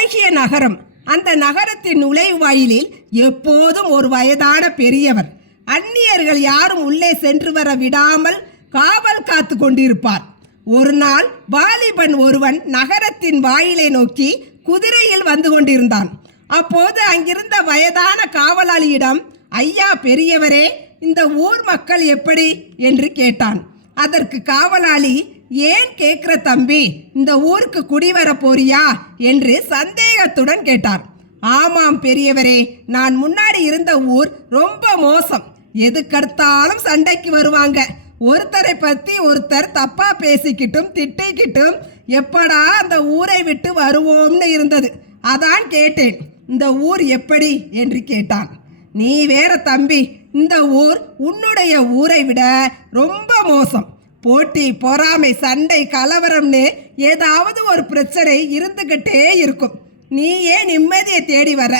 அழகிய நகரம். அந்த நகரத்தின் நுழைவாயிலில் எப்போதும் ஒரு வயதான பெரியவர் அந்நியர்கள் யாரும் உள்ளே சென்று வர விடாமல் காவல் காத்து கொண்டிருப்பார். ஒரு நாள் வாலிபன் ஒருவன் நகரத்தின் வாயிலை நோக்கி குதிரையில் வந்து கொண்டிருந்தான். அப்போது அங்கிருந்த வயதான காவலாளியிடம், ஐயா பெரியவரே, இந்த ஊர் மக்கள் எப்படி என்று கேட்டான். அதற்கு காவலாளி, ஏன் கேட்குற தம்பி, இந்த ஊருக்கு குடிவர போறியா என்று சந்தேகத்துடன் கேட்டார். ஆமாம் பெரியவரே, நான் முன்னாடி இருந்த ஊர் ரொம்ப மோசம். எதுக்கடுத்தாலும் சண்டைக்கு வருவாங்க. ஒருத்தரை பற்றி ஒருத்தர் தப்பா பேசிக்கிட்டும் திட்டிக்கிட்டும் எப்படா அந்த ஊரை விட்டு வருவோம்னு இருந்தது. அதான் கேட்டேன், இந்த ஊர் எப்படி என்று கேட்டான். நீ வேற தம்பி, இந்த ஊர் உன்னுடைய ஊரை விட ரொம்ப மோசம். போட்டி பொறாமை சண்டை கலவரம்னு ஏதாவது ஒரு பிரச்சனை இருந்துகிட்டே இருக்கும். நீ ஏன் நிம்மதியை தேடி வர?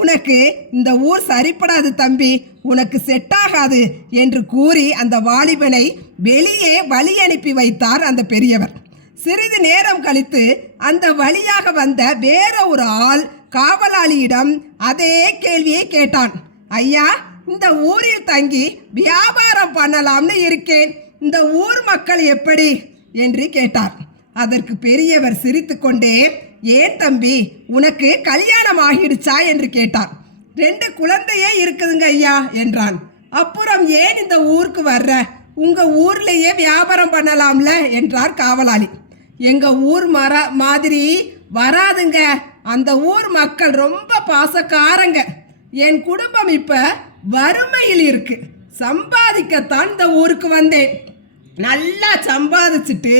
உனக்கு இந்த ஊர் சரிப்படாது தம்பி, உனக்கு செட் ஆகாது என்று கூறி அந்த வாலிபனை வெளியே வழி அனுப்பி வைத்தார் அந்த பெரியவர். சிறிது நேரம் கழித்து அந்த வழியாக வந்த வேற ஒரு ஆள் காவலாளியிடம் அதே கேள்வியை கேட்டான். ஐயா, இந்த ஊரில் தங்கி வியாபாரம் பண்ணலாம்னு இருக்கேன், இந்த ஊர் மக்கள் எப்படி என்று கேட்டார். அதற்கு பெரியவர் சிரித்துக்கொண்டே, ஏன் தம்பி, உனக்கு கல்யாணம் ஆகிடுச்சா என்று கேட்டார். 2 குழந்தையே இருக்குதுங்க ஐயா என்றான். அப்புறம் ஏன் இந்த ஊருக்கு வர்ற? உங்க ஊர்லேயே வியாபாரம் பண்ணலாம்ல என்றார் காவலாளி. எங்க ஊர் மாதிரி வராதுங்க, அந்த ஊர் மக்கள் ரொம்ப பாசக்காரங்க. என் குடும்பம் இப்ப வறுமையில் இருக்கு, சம்பாதிக்கத்தான் இந்த ஊருக்கு வந்தேன். நல்லா சம்பாதிச்சுட்டு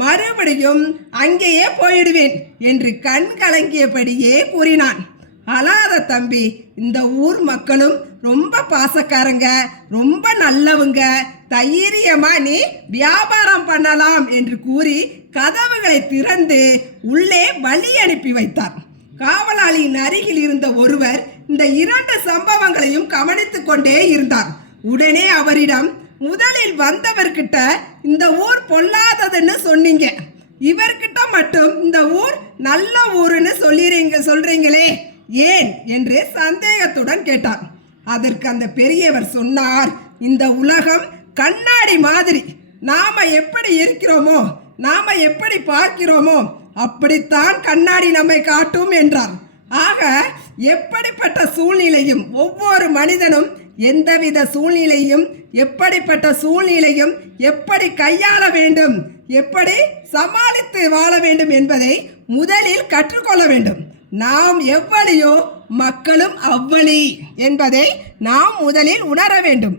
மறுபடியும் அங்கேயே போயிடுவேன் என்று கண் கலங்கியபடியே கூறினான். அழாத தம்பி, இந்த ஊர் மக்களும் ரொம்ப பாசக்காரங்க, ரொம்ப நல்லவங்க. தைரியமா நீ வியாபாரம் பண்ணலாம் என்று கூறி கதவுகளை திறந்து உள்ளே வழி அனுப்பி வைத்தார். காவலாளியின் அருகில் இருந்த ஒருவர் இந்த 2 சம்பவங்களையும் கவனித்துக் கொண்டே இருந்தார். உடனே அவரிடம், முதலில் வந்தவர்கிட்ட இந்த ஊர் பொல்லாததுன்னு சொன்னீங்க, இவர்கிட்ட மட்டும் இந்த ஊர் நல்ல ஊருன்னு சொல்றீங்களே, ஏன் என்று சந்தேகத்துடன் கேட்டார். அதற்கு அந்த பெரியவர் சொன்னார், இந்த உலகம் கண்ணாடி மாதிரி. நாம எப்படி இருக்கிறோமோ, நாம எப்படி பார்க்கிறோமோ அப்படித்தான் கண்ணாடி நம்மை காட்டும் என்றார். ஆக எப்படிப்பட்ட சூழ்நிலையும் ஒவ்வொரு மனிதனும் எந்தவித சூழ்நிலையும் எப்படிப்பட்ட சூழ்நிலையும் எப்படி கையாள வேண்டும், எப்படி சமாளித்து வாழ வேண்டும் என்பதை முதலில் கற்றுக்கொள்ள வேண்டும். நாம் எவ்வளியோ மக்களும் அவ்வளி என்பதை நாம் முதலில் உணர வேண்டும்.